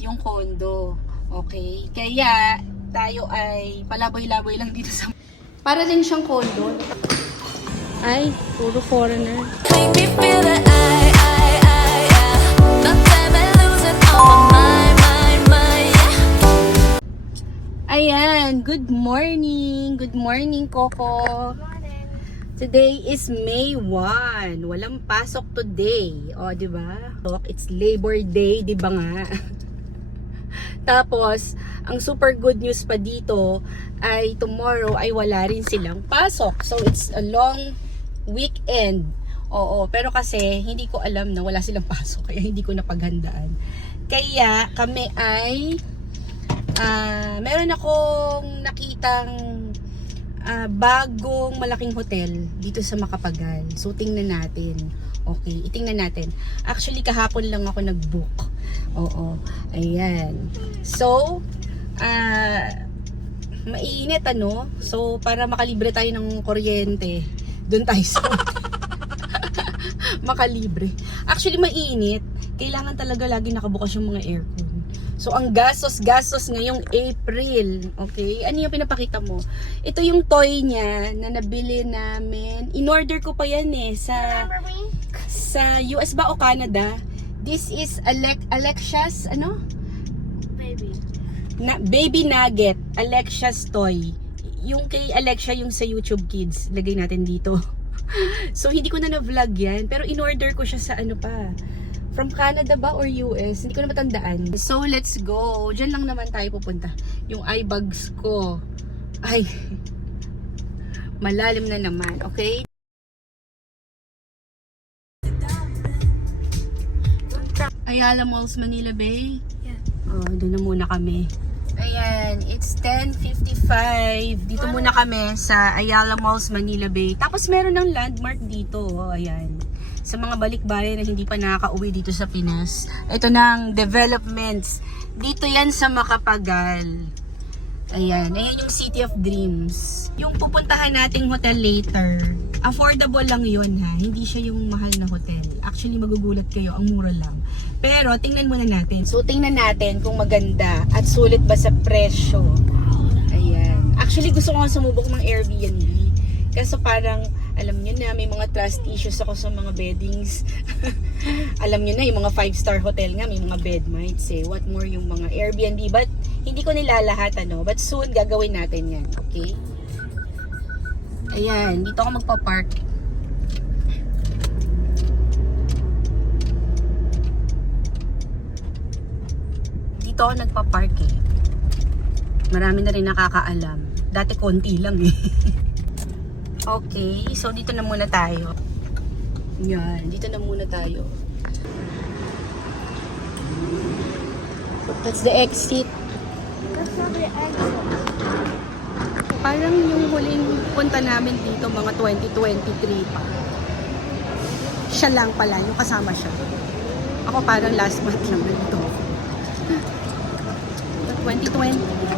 yung condo. Okay? Kaya, tayo ay palaboy-laboy lang dito sa... Para din siyang condo. Ay, puro foreigner. Make me feel that yeah. Not that I'm losing all my mind, yeah. Ayan, good morning. Good morning, Coco. Today is May 1. Walang pasok today. O, di ba? It's Labor Day, di ba nga? Tapos, ang super good news pa dito ay tomorrow ay wala rin silang pasok. So, it's a long weekend. Oo, pero kasi hindi ko alam na wala silang pasok. Kaya hindi ko napaghandaan. Kaya kami ay meron akong nakitang bagong malaking hotel dito sa Macapagal. So, tingnan natin. Okay, itingnan natin. Actually, kahapon lang ako nag-book. Oo, ayan. So, mainit ano? So, para makalibre tayo ng kuryente, doon tayo sa makalibre. Actually, mainit. Kailangan talaga lagi nakabukas yung mga aircon. So, ang gastos ngayong April. Okay? Ano yung pinapakita mo? Ito yung toy niya na nabili namin. In-order ko pa yan eh sa US ba o Canada. This is Alexia's ano? Baby Nugget. Alexia's toy. Yung kay Alexia, yung sa YouTube Kids. Lagay natin dito. So, hindi ko na na-vlog yan. Pero in-order ko siya sa ano pa. From Canada ba or US? Hindi ko na matandaan. So, let's go. Diyan lang naman tayo pupunta. Yung eye bags ko. Ay, malalim na naman. Okay? Ayala Malls, Manila Bay. Yeah. Oh, doon na muna kami. Ayan, it's 10:55. Dito muna kami sa Ayala Malls, Manila Bay. Tapos meron ng landmark dito. Oh, ayan. Sa mga balikbayan na hindi pa nakaka-uwi dito sa Pinas. Ito ng developments. Dito yan sa Macapagal. Ayan, ayan yung City of Dreams. Yung pupuntahan nating hotel later, affordable lang yun ha. Hindi siya yung mahal na hotel. Actually, magugulat kayo, ang mura lang. Pero, tingnan muna natin. So, tingnan natin kung maganda at sulit ba sa presyo. Ayan. Actually, gusto ko nga sumubok ng Airbnb. Kaso parang, alam nyo na, may mga trust issues ako sa mga beddings. Alam nyo na, yung mga 5-star hotel nga, may mga bed mites eh. What more yung mga Airbnb. But, hindi ko nilalahat ano. But soon, gagawin natin yan. Okay? Ayan, dito ako magpa-park. Dito ako nagpa-park eh. Marami na rin nakakaalam. Dati konti lang eh. Okay, so dito na muna tayo. Yan, dito na muna tayo. That's the exit. That's not the exit. Parang yung huling punta namin dito, mga 2023 pa. Siya lang pala, yung kasama siya. Ako parang last month lang dito.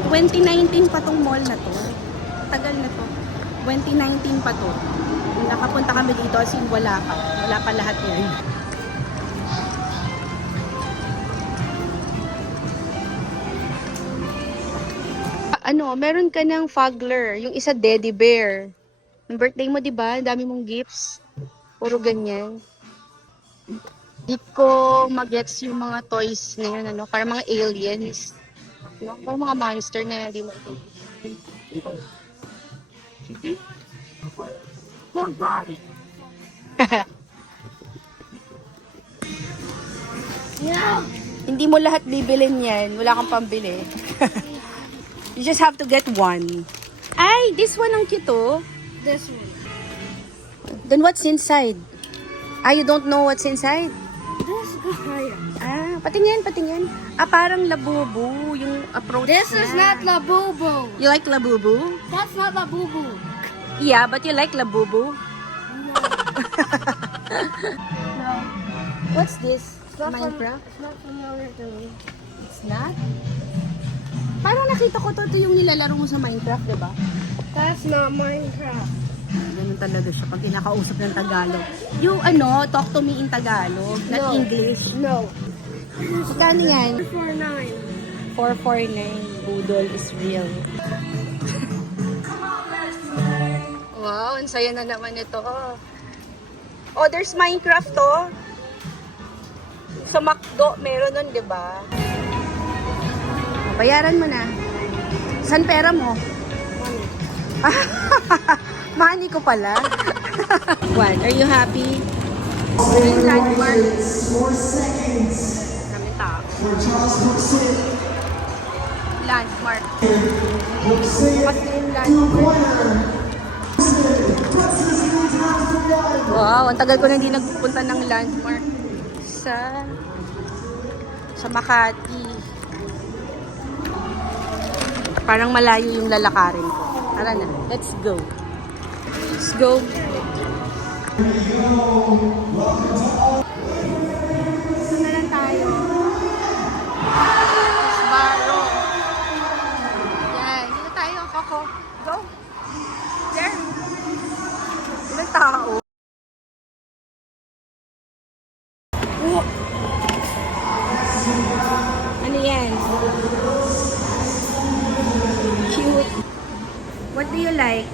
2019 pa tong mall na to. Tagal na to. 2019 pa to. Nakapunta kami dito as in wala pa. Wala pa lahat yan. Ano, meron ka ng Fugler, yung isa Teddy Bear. Yung birthday mo, 'di ba? Dami mong gifts. Puro ganyan. Di ko magets yung mga toys na yun, ano, para mga aliens. No? Para mga monster na di mo. Yeah. Hindi mo lahat bibilin yan. Wala kang pambili. You just have to get one. Ay, this one ang cute oh. This one. Then what's inside? Ah, you don't know what's inside? This guy. Ah, patingin, patingin. Ah, parang labubu yung approach This niya. is not Labubu. You like labubu? That's not Labubu. Yeah, but you like labubu? No. What's this? It's not Minecraft? It's not familiar to me. It's not? Parang nakita ko to yung nilalaro mo sa Minecraft, di ba? That's not Minecraft. Ganun talaga siya pag kinakausap ng Tagalog. You, talk to me in Tagalog, not No. English. No. Magkano yan? 449. 449. Budol is real. Wow, ang saya na naman ito. Oh, there's Minecraft to. Sa McDo, meron nun, di ba? Bayaran mo na. San pera mo? Money ko pala. What? Are you happy? Yung landmark. Maraming tao. Landmark. Pati yung landmark. Wow, ang tagal ko na hindi nagpunta ng landmark sa Makati. Parang malayo yung lalakarin ko. Tara na, let's go. Let's go. Saan na lang tayo? Sbarro. Yan, dito tayo, Coco. Go. There. Ilang tao? Ano yan? Cute. What do you like?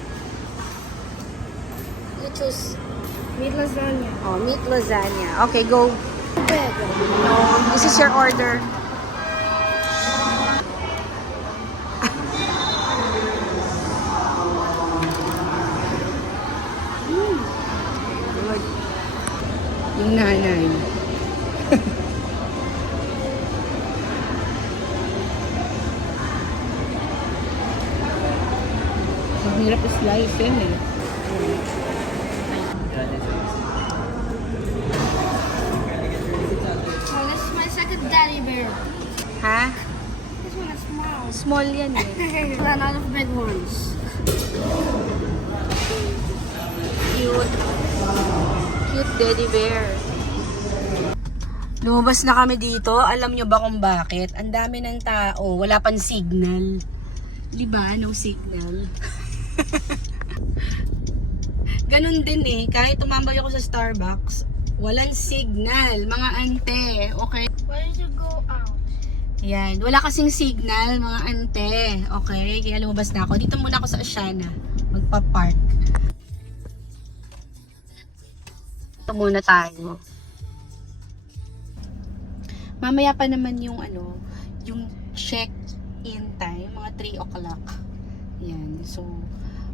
You choose. Meat lasagna. Oh, meat lasagna. Okay, go. No, this is your order. Good. Yung nanay. Mahirap i-slice yan eh. Oh, this is my second daddy bear. Ha? This one is small. Small yan eh. Run out of big ones. Cute. Cute teddy bear. Lumabas na kami dito. Alam nyo ba kung bakit? Ang dami ng tao. Wala pang signal. Diba? No signal. Ganun din eh. Kahit tumambay ako sa Starbucks, walang signal. Mga ante. Okay? Where did you go out? Yan. Wala kasing signal, mga ante. Okay? Kaya lumabas na ako. Dito muna ako sa Asiana. Magpa-park. Ito muna tayo. Mamaya pa naman yung ano, yung check-in time, mga 3 o'clock. Yan. So,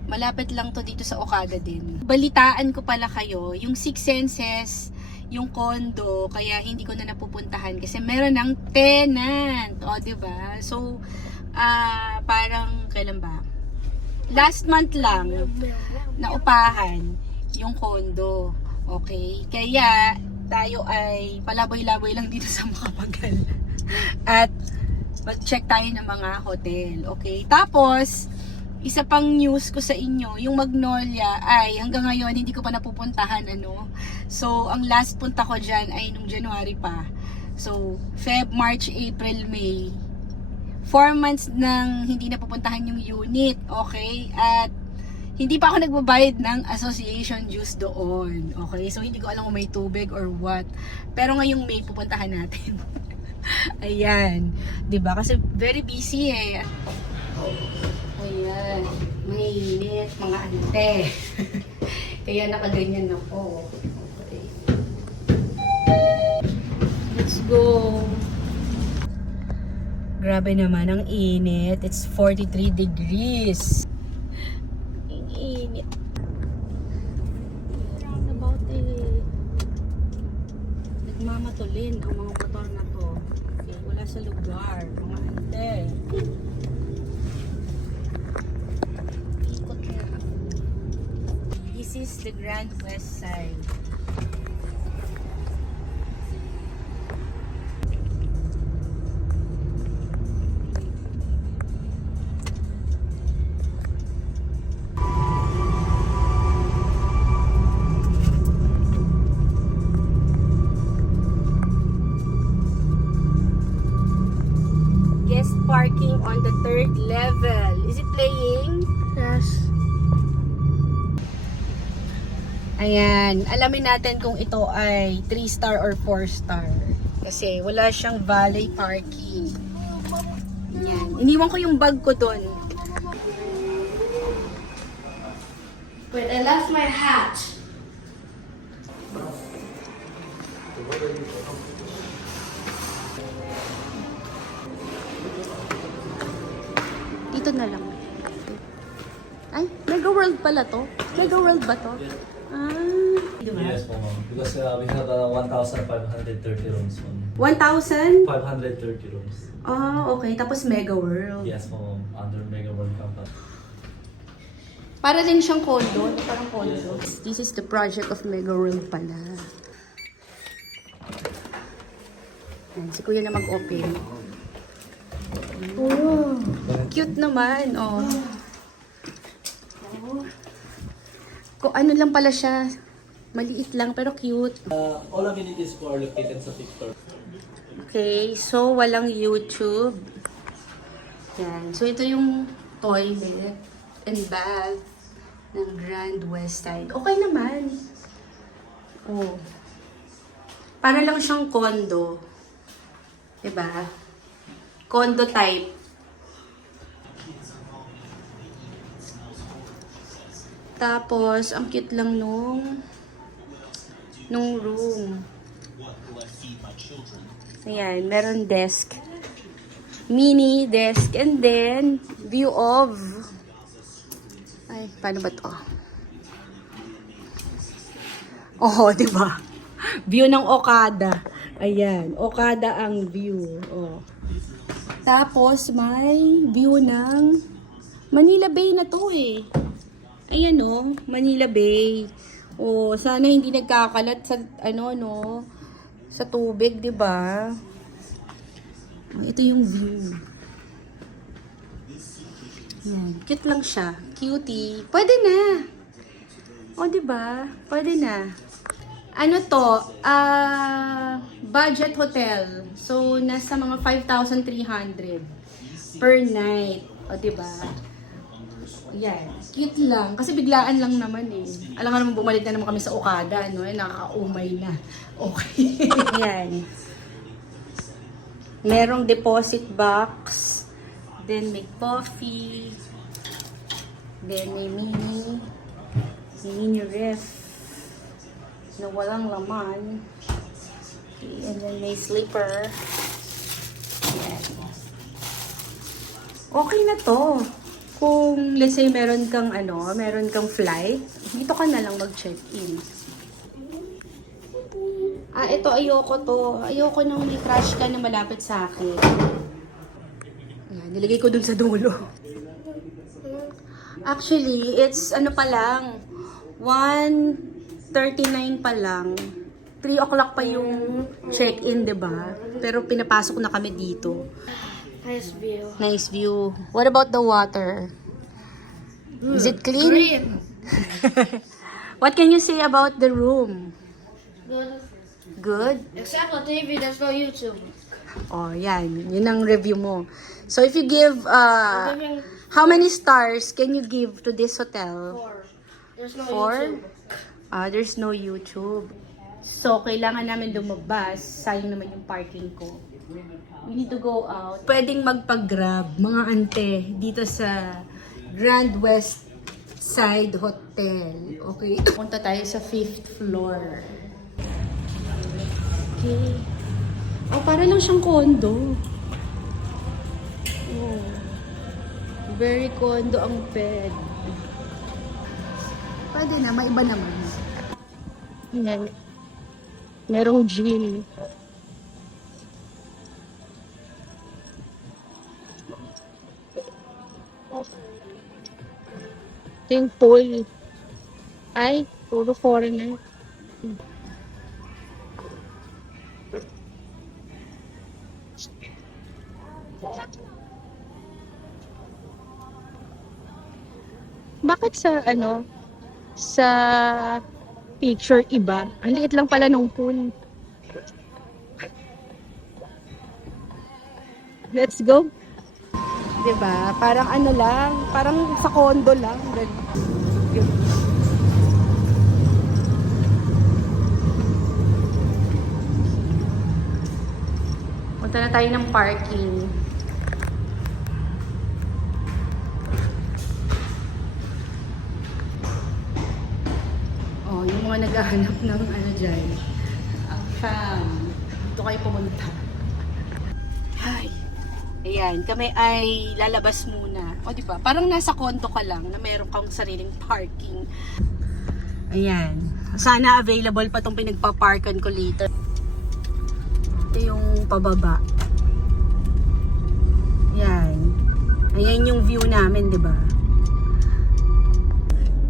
malapit lang to dito sa Okada din. Balitaan ko pala kayo, yung Six Senses, yung condo, kaya hindi ko na napupuntahan kasi meron ng tenant. O, diba? So, parang, kailan ba? Last month lang, naupahan yung condo. Okay? Kaya, tayo ay palaboy-laboy lang dito sa Makapagal. At, mag-check tayo ng mga hotel. Okay? Tapos, isa pang news ko sa inyo, yung Magnolia ay hanggang ngayon hindi ko pa napupuntahan, ano. So, ang last punta ko dyan ay nung January pa. So, Feb, March, April, May. 4 months nang hindi napupuntahan yung unit, okay? At hindi pa ako nagbabayad ng association dues doon, okay? So, hindi ko alam kung may tubig or what. Pero ngayong May, pupuntahan natin. Ayan. 'Di ba? Kasi very busy eh. Ayan. Mainit, mga ante. Kaya nakaganyan ako. Okay. Let's go. Grabe naman ang init. It's 43 degrees. Ang init. Roundabout eh. Nagmamatulin ang mga motor na to. Okay, wala sa lugar. Mga ante. Ikot na. This is the Grand West Side. Guest parking on the 3rd level. Is it playing? Yes. Ayan. Alamin natin kung ito ay 3-star or 4-star. Kasi wala siyang valet parking. Yan. Iniwan ko yung bag ko doon. Wait, I left my hat. Dito na lang. Ay, Mega World pala to. Mega World ba to? Ah. Yes po, ma'am. Because we have 1,530 rooms, ma'am. 1,000? 530 rooms. Ah, okay. Tapos Mega World. Yes po, ma'am. Under Mega World Company. Para din siyang condo. Parang condo. This is the project of Mega World pala. Yan, si Kuya na mag-open. Oh, cute naman. Oh. Kung ano lang pala siya. Maliit lang pero cute. All amenities po are located sa Victor. Okay, so walang YouTube. Yan. So ito yung toilet and bath ng Grand West Side. Okay naman. Oh. Para lang siyang condo. Diba? Condo type. Tapos, ang cute lang nung room. Ayan, meron desk. Mini desk. And then, view of... Ay, paano ba to? Oh, di ba? View ng Okada. Ayan, Okada ang view. Oh. Tapos, may view ng Manila Bay na to eh. Ayan oh, Manila Bay. Oh, sana hindi nagkakalat sa ano no, sa tubig, 'di ba? Ito yung view. Yan, cute lang siya. Cutie. Pwede na. Oh, 'di ba? Pwede na. Ano to? Budget hotel. So nasa mga 5,300 per night. O, 'di ba? Yan. Cute lang. Kasi biglaan lang naman eh. Alam nga naman bumalik na naman kami sa Okada, no? Eh, nakaka-umay na. Okay. Yan. Merong deposit box. Then may coffee. Then may mini ref na walang laman. Okay. And then may slipper. Yan. Okay na to. Kung let's say meron kang flight, dito ka na lang mag-check-in. Ito ayoko to. Ayoko nang may crash ka na malapit sa akin. Yan, nilagay ko dun sa dulo. Actually, it's ano pa lang, 1:39 pa lang. 3 o'clock pa yung check-in, 'di ba? Pero pinapasok na kami dito. Nice view. Nice view. What about the water? Is it clean? Green. What can you say about the room? Good. Good? Except the TV, there's no YouTube. Oh, yan. Yun ang review mo. So, if you give, I'm giving how many stars can you give to this hotel? 4. There's no 4? YouTube. There's no YouTube. So, kailangan namin lumabas. Sayang naman yung parking ko. We need to go out. Pwedeng magpag-grab, mga ante, dito sa Grand West Side Hotel. Okay? Punta tayo sa 5th floor. Okay. Oh, para lang siyang condo. Oh. Very condo ang bed. Pwede na, maiba naman. Yan. Merong gym. Ito yung pool. Ay, puro foreigner. Bakit sa picture iba? Ang liit lang pala ng pool. Let's go. 'Di ba? Parang lang, parang sa condo lang. Punta na tayo ng parking. Oh, yung mga naghahanap ng ano dyan. Ang fam. Dito kayo pumunta. Hi. Ayan, kami ay lalabas muna. O, di ba? Parang nasa condo ka lang na meron kang sariling parking. Ayan. Sana available pa tong pinagpa-parkan ko later. Ito yung pababa. Ayan. Ayan yung view namin, di ba?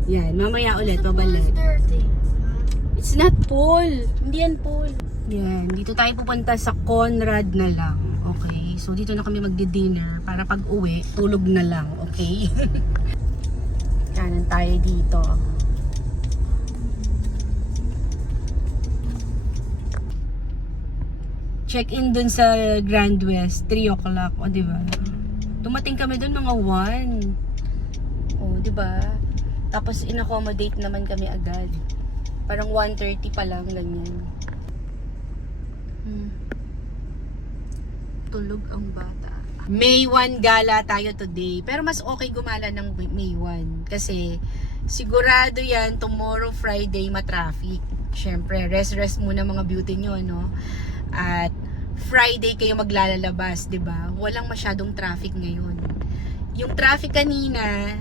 Yan, mamaya ulit, babalik. Dirty. It's not pool. Hindi yan pool. Yan, dito tayo pupunta sa Conrad na lang. Okay? So, dito na kami magdi-dinner para pag uwi, tulog na lang. Okay? Kanan tayo dito. Check-in dun sa Grand West, 3 o'clock. O, diba? Dumating kami dun mga 1. O, diba? Tapos, in-accommodate naman kami agad. Parang 1:30 pa lang, ganyan. Tulog ang bata. May 1 gala tayo today. Pero mas okay gumala ng May 1. Kasi, sigurado yan, tomorrow Friday, matraffic. Siyempre, rest muna mga beauty nyo, no? At Friday kayo maglalabas, 'di ba? Walang masyadong traffic ngayon. Yung traffic kanina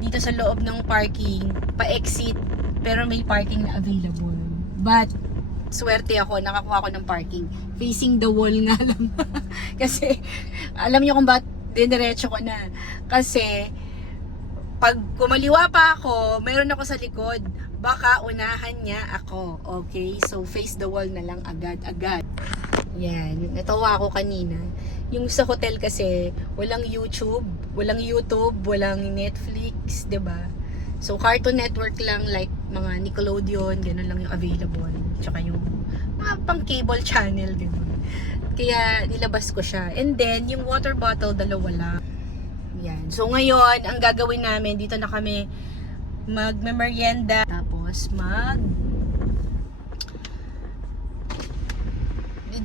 dito sa loob ng parking, pa-exit, pero may parking na available. But swerte ako, nakakuha ko ng parking facing the wall nga lang. Kasi alam niyo kung bakit diniretso ko na. Kasi pag kumaliwa pa ako, meron ako sa likod. Baka unahan niya ako. Okay? So, face the wall na lang agad-agad. Yan. Natawa ako kanina. Yung sa hotel kasi, walang YouTube, walang Netflix, 'di ba? So, Cartoon Network lang, like mga Nickelodeon, ganun lang yung available. Tsaka yung mga pang cable channel, ganun. Kaya, nilabas ko siya. And then, yung water bottle, 2 lang. Yan. So, ngayon, ang gagawin namin, dito na kami magme-merienda. Tapos,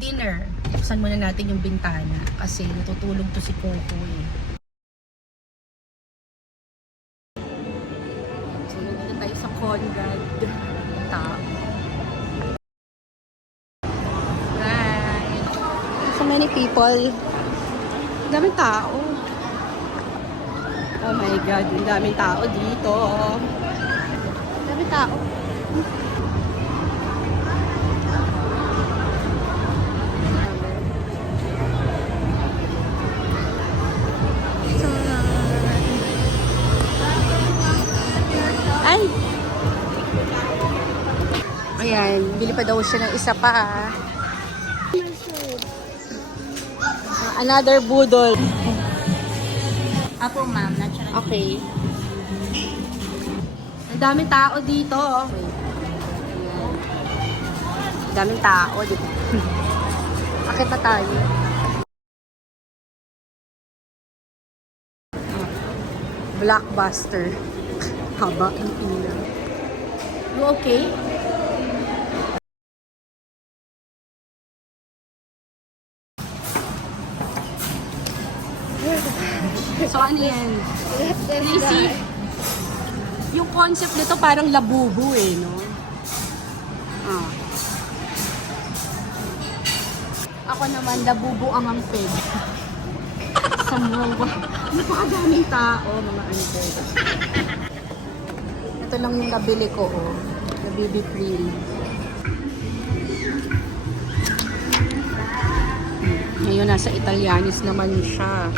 dinner. Buksan muna natin yung bintana kasi natutulog to si Coco eh. So, nandito tayo sa Conrad. Tao. Right. So many people. Daming tao. Oh my God, ang daming tao dito. Daming tao. Ay! Ayan, bili pa daw siya ng isa pa. Another budol. Apo, ma'am. Natural. Okay. Ang daming tao dito. Okay. Ang daming tao dito. Akit na tayo. Blockbuster. Haba ang pila. You okay? So ano yan? Tracy, yung concept nito parang labubu eh, no? Ah. Ako naman, labubu ang ampeg. Sa mga, napakadaming tao, mga ampeg. Ito lang yung nabili ko, oh. Na BB cream. Ngayon, nasa Italianis naman siya.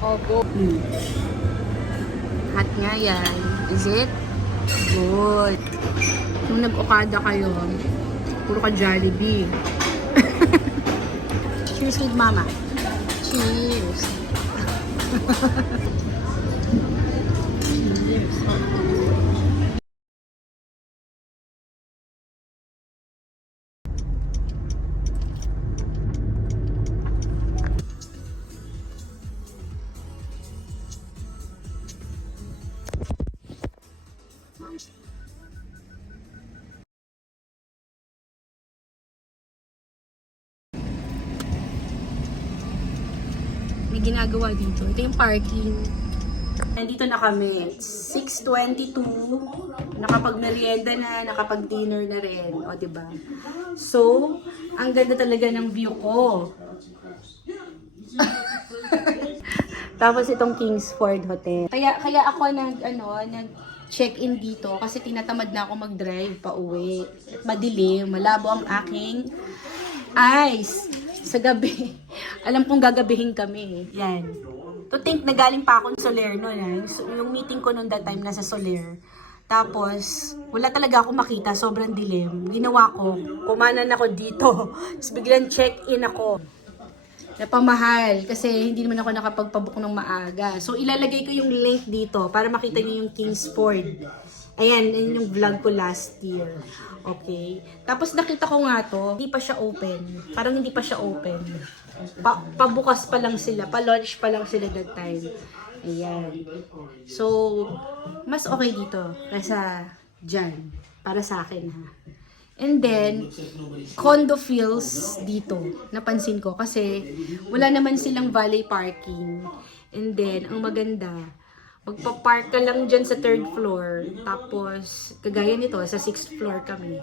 Oh, go. Hot nga yan. Is it? Good. Kung nag-Okada kayo, puro ka Jollibee. Cheers with mama. Cheers. Cheers. May ginagawa dito. Ito yung parking. Nandito na kami. 6:22. Nakapag-merienda na, nakapag-dinner na rin. O, diba? So, ang ganda talaga ng view ko. Tapos itong Kingsford Hotel. Kaya ako nag-check-in dito kasi tinatamad na ako mag-drive pa uwi. At madilim, malabo ang aking eyes. Sa gabi, alam kong gagabihin kami. Yan. To think na galing pa akong Soler noon. Yung meeting ko noon that time nasa Soler. Tapos, wala talaga ako makita. Sobrang dilim. Ginawa ko, kumanan ako dito. Tapos biglang check-in ako. Napamahal kasi hindi naman ako nakapagpabook ng maaga. So, ilalagay ko yung link dito para makita niyo yung Kingsford. Ayan, yun yung vlog ko last year. Okay. Tapos nakita ko nga to, hindi pa siya open. Parang hindi pa siya open. Pabukas pa lang sila, pa-launch pa lang sila that time. Ayan. So, mas okay dito kaysa dyan. Para sa akin ha. And then, condo feels dito. Napansin ko kasi wala naman silang valet parking. And then, ang maganda, magpa-park ka lang dyan sa 3rd floor. Tapos, kagaya nito, sa 6th floor kami.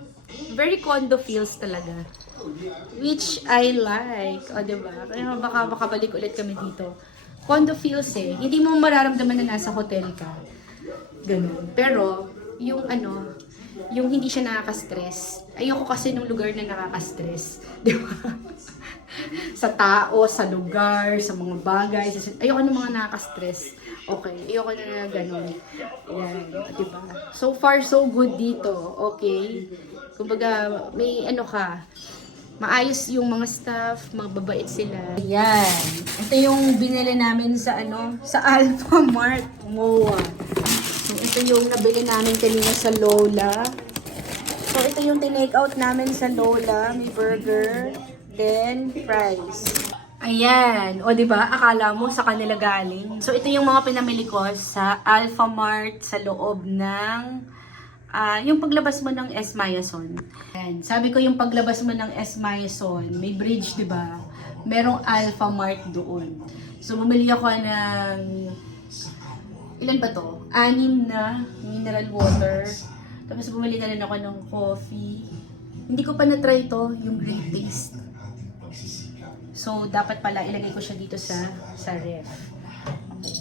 Very condo feels talaga. Which I like. O, diba? Kaya baka balik ulit kami dito. Condo feels eh. Hindi mo mararamdaman na nasa hotel ka. Ganun. Pero, yung yung hindi siya nakaka-stress. Ayoko kasi nung lugar na nakaka-stress. Diba? Sa tao, sa lugar, sa mga bagay. Ayoko ng mga nakaka-stress. Okay, ayoko na ganun. Ayan, diba? So far, so good dito. Okay? Kumbaga, may maayos yung mga staff, mababait sila. Ayan. Ito yung binili namin sa sa Alpha Mart, MOA. So, ito yung nabili namin kanina sa Lola. So, ito yung tinake out namin sa Lola. May burger, then fries. Ayan. O, diba? Akala mo sa kanila galing. So, ito yung mga pinamili ko sa Alpha Mart sa loob ng yung paglabas mo ng S. Mayason. Ayan. Sabi ko yung paglabas mo ng S. Mayason, may bridge, diba? Merong Alpha Mart doon. So, bumili ako ng ilan ba to? 6 na mineral water. Tapos bumili na rin ako ng coffee. Hindi ko pa na-try to, yung Great Taste. So, dapat pala ilagay ko siya dito sa ref. Okay.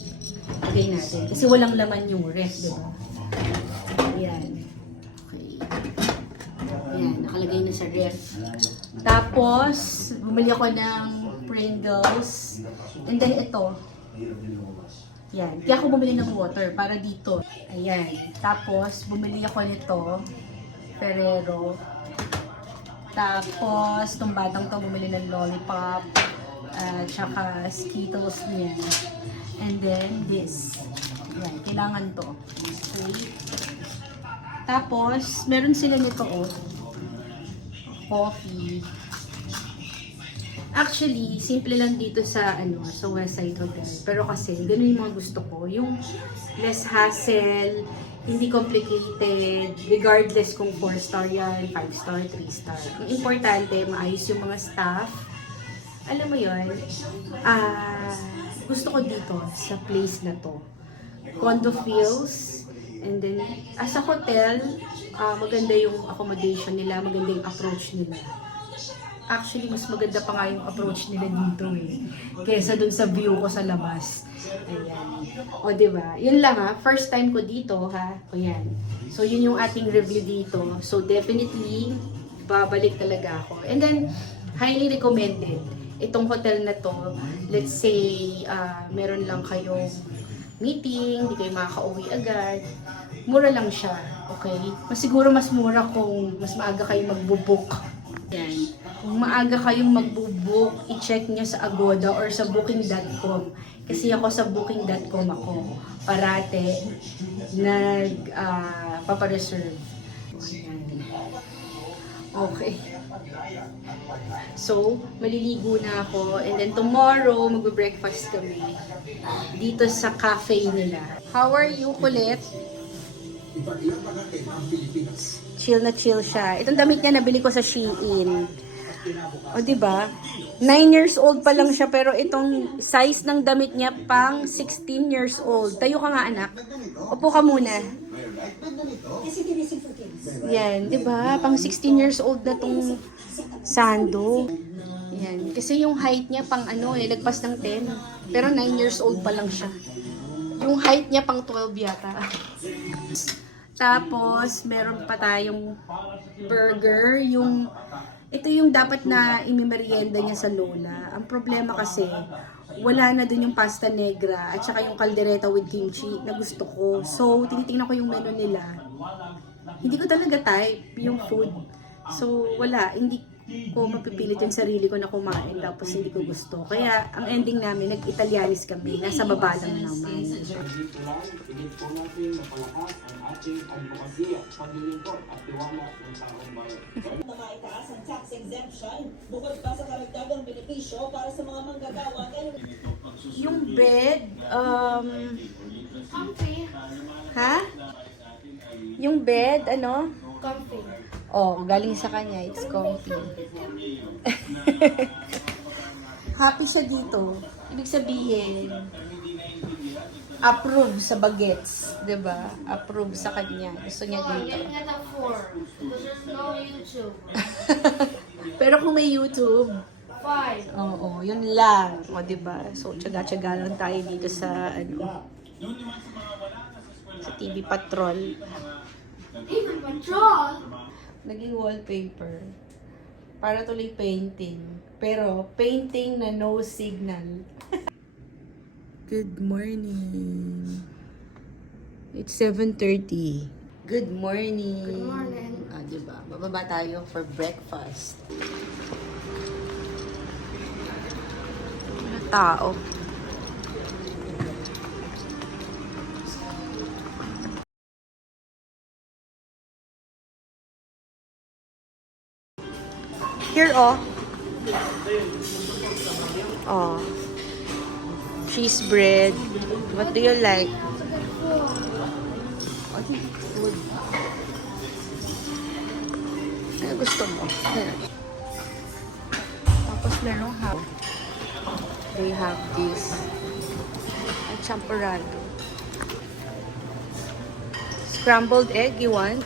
Lagay natin. Kasi walang laman yung ref, diba? Ayan. Okay. Ayan, nakalagay na sa ref. Tapos, bumili ako ng Pringles. And then ito. Ayan. Kaya ako bumili ng water para dito. Ayan. Tapos, bumili ako nito. Ferrero. Tapos, itong batang to bumili ng lollipop. Tsaka Skittles niya. And then, this. Ayan. Kailangan to. Okay. Tapos, meron sila nito coffee. Actually, simple lang dito sa sa Westside Hotel. Pero kasi, ganun yung mga gusto ko. Yung less hassle, hindi complicated, regardless kung 4-star yan, 5-star, 3-star. Ang importante, maayos yung mga staff. Alam mo yun, gusto ko dito sa place na to. Condo feels, and then, as a hotel, maganda yung accommodation nila, maganda yung approach nila. Actually, mas maganda pa nga yung approach nila dito kesa dun sa view ko sa labas. Ayan. O, diba? Yun lang first time ko dito O, yan. So, yun yung ating review dito. So, definitely, babalik talaga ako. And then, highly recommended. Itong hotel na to, let's say, meron lang kayong meeting, hindi kayo makaka-uwi agad. Mura lang siya, okay? Siguro mas mura kung mas maaga kayo magbubook. Yan. Kung maaga kayong magbubook, i-check nyo sa Agoda or sa booking.com. Kasi ako sa booking.com ako. Parate, papareserve. Okay. So, maliligo na ako. And then tomorrow, mag-breakfast kami. Dito sa cafe nila. How are you, Colette? Chill na chill siya. Itong damit niya nabili ko sa Shein. O, diba? 9 years old pa lang siya, pero itong size ng damit niya pang 16 years old. Tayo ka nga, anak. Upo ka muna. Yan, diba? Pang 16 years old na tong sando. Yan. Kasi yung height niya pang lagpas ng 10. Pero 9 years old pa lang siya. Yung height niya pang 12 yata. Tapos, meron pa tayong burger. Ito yung dapat na imimerienda niya sa lola. Ang problema kasi, wala na dun yung pasta negra at saka yung caldereta with kimchi na gusto ko. So, tinitingnan ko yung menu nila. Hindi ko talaga type yung food. So, wala. Hindi ko mapipilit yung sarili ko na kumain tapos hindi ko gusto. Kaya, ang ending namin, nag-Italianis kami. Nasa baba lang naman. Mga itaas ang tax exemption bukod pa sa karagdagang benepisyo para sa mga manggagawa. Yung bed, ha? Yung bed, Comfy. Oh, galing sa kanya. It's comfy. Happy siya dito. Ibig sabihin, approve sa bagets. 'Di ba? Approve sa kanya. Gusto niya I'm dito. getting it at 4 because there's no YouTube. Pero kung may YouTube, 5. oo, yun lang. O, 'di ba? So, tsaga-tsaga lang tayo dito sa, sa TV Patrol. Even Patrol. Naging wallpaper. Para tuloy painting. Pero, painting na no signal. Good morning. It's 7:30. Good morning. Good morning. Ah, diba? Bababa tayo for breakfast. Ano tao? Here, oh. Oh. Cheese bread. What do you like? Oh, food. Ano gusto mo? Tapos meron have. They have this. At champurrado. Scrambled egg, you want?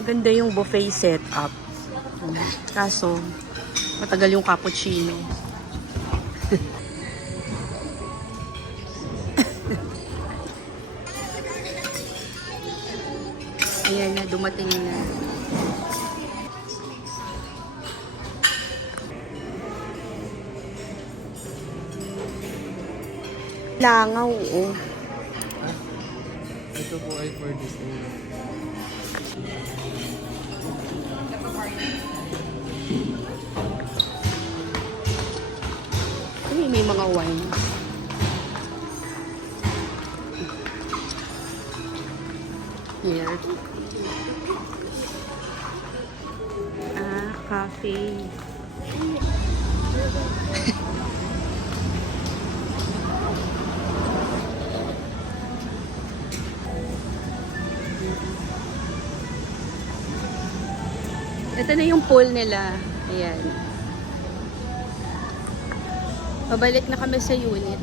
Maganda yung buffet setup. Kaso, matagal yung cappuccino. Ayan na, dumating na. Langaw, oh. Ito po ay for Disney. Ay, may mga wine. Here. Ah, coffee. Ito na yung pool nila. Ayan. Pabalik na kami sa unit.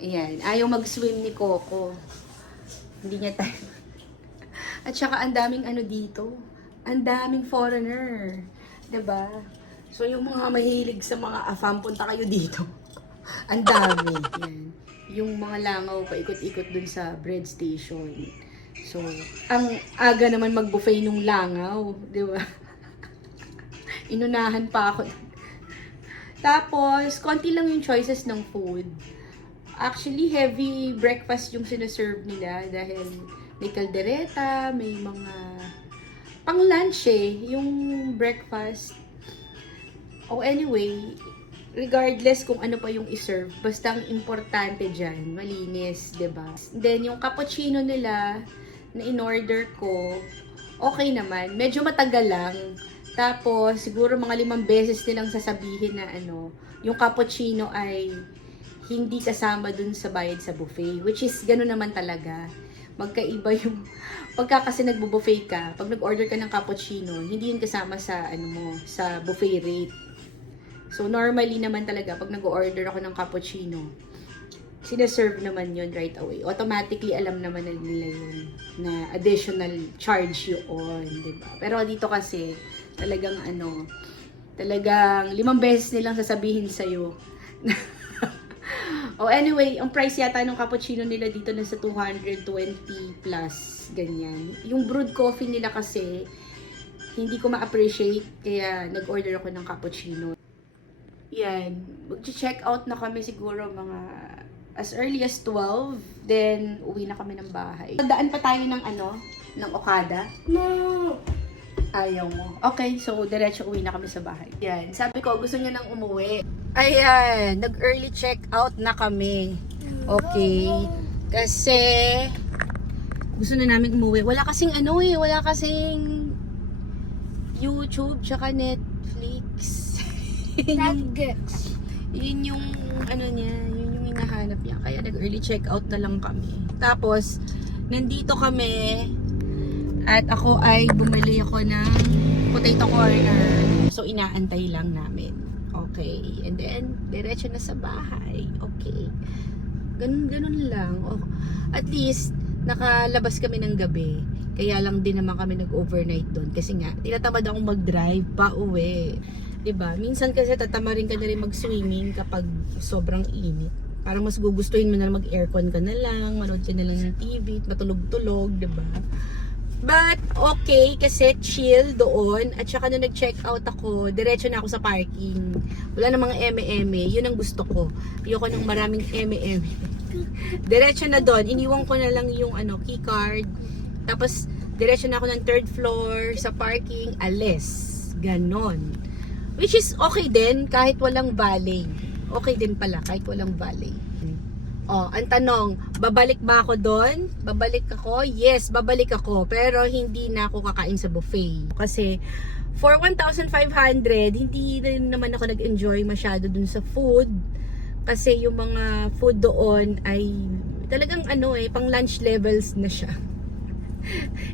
Ayan. Ayaw mag-swim ni Coco. Hindi niya tayo. At saka ang daming dito. Ang daming foreigner. 'Di ba? So yung mga mahilig sa mga AFAM, punta kayo dito. Ang dami. Yan. Yung mga langaw paikot-ikot dun sa bread station. So, ang aga naman mag-buffet nung langaw, 'di ba? Inunahan pa ako. Tapos, konti lang yung choices ng food. Actually, heavy breakfast yung sinaserve nila dahil may kaldereta, may mga pang lunch yung breakfast. Oh, anyway, regardless kung ano pa yung iserve, basta ang importante dyan, malinis, 'di ba? Then, yung cappuccino nila na in-order ko, okay naman. Medyo matagal lang. Tapos, siguro mga 5 beses nilang sasabihin na yung cappuccino ay hindi kasama dun sa bayad sa buffet. Which is, gano'n naman talaga. Magkaiba yung, pagka kasi nagbo-buffet ka, pag nag-order ka ng cappuccino, hindi yun kasama sa, sa buffet rate. So, normally naman talaga, pag nag-order ako ng cappuccino, sinaserve naman yun right away. Automatically, alam naman na nila yun na additional charge yun, diba? Pero dito kasi, talagang talagang 5 beses nilang sasabihin sa'yo. Oh, anyway, ang price yata ng cappuccino nila dito nasa 220 plus, ganyan. Yung brewed coffee nila kasi, hindi ko ma-appreciate, kaya nag-order ako ng cappuccino. Yan, mag-check out na kami siguro mga as early as 12, then uwi na kami ng bahay. Daan pa tayo ng ng Okada. No. Ayaw mo. Okay, so diretso uwi na kami sa bahay. Yan, sabi ko gusto niya nang umuwi. Ayan, nag-early check out na kami. Okay, kasi gusto na namin umuwi. Wala kasing wala kasing YouTube tsaka Netflix. Netflix. Yun yung niya, yun yung hinahanap niya. Kaya nag-early check out na lang kami. Tapos, nandito kami at ako ay bumili ako ng potato corner. So, inaantay lang namin. Okay. And then, diretso na sa bahay. Okay. Ganun lang. Oh, at least, nakalabas kami ng gabi. Kaya lang din naman kami nag-overnight doon. Kasi nga, tinatamad akong mag-drive pa uwi. Diba? Minsan kasi tatamarin ka na rin mag-swimming kapag sobrang init. Para mas gugustuhin mo na lang mag-aircon ka na lang, manood ka na lang ng TV, matulog-tulog, diba? But, okay, kasi chill doon. At saka nung nag-check out ako, diretso na ako sa parking. Wala na mga eme-eme. Yun ang gusto ko. Ayoko ng maraming eme-eme. Diretso na doon. Iniwan ko na lang yung key card. Tapos, diretso na ako ng 3rd floor sa parking. Alis. Ganon. Which is okay din kahit walang valet. Okay din pala kahit walang valet. Oh, ang tanong, babalik ba ako doon? Babalik ako? Yes, babalik ako. Pero hindi na ako kakain sa buffet. Kasi for 1,500, hindi rin naman ako nag-enjoy masyado dun sa food. Kasi yung mga food doon ay talagang pang lunch levels na siya.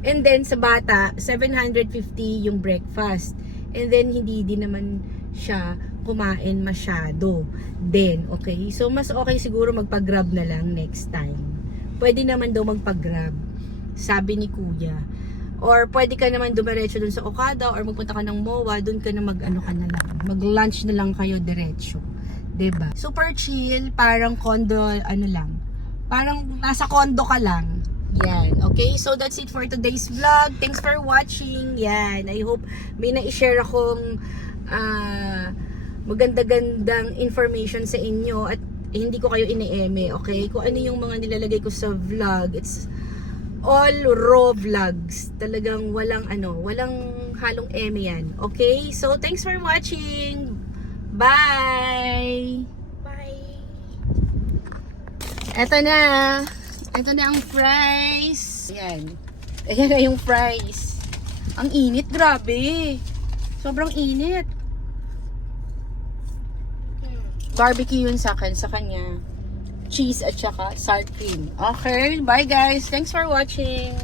And then sa bata, 750 yung breakfast. And then, hindi din naman siya kumain masyado. Then, okay? So, mas okay siguro magpag-grab na lang next time. Pwede naman daw magpag-grab. Sabi ni Kuya. Or, pwede ka naman dumiretso dun sa Okada or magpunta ka ng MOA, dun ka na ka na lang. Mag-lunch na lang kayo diretso. 'Di ba? Super chill, parang condo, lang. Parang nasa condo ka lang. Yan. Okay, so that's it for today's vlog. Thanks for watching. Yan. I hope may na-share akong maganda-gandang information sa inyo at hindi ko kayo ine-eme, okay? Kung ano yung mga nilalagay ko sa vlog, it's all raw vlogs. Talagang walang halong eme yan. Okay? So, thanks for watching. Bye! Bye. Eto na. Ito na ang fries. Ayan. Ayan na yung fries. Ang init, grabe. Sobrang init. Barbecue yun sa kanya. Cheese at saka sour cream. Okay, bye guys. Thanks for watching.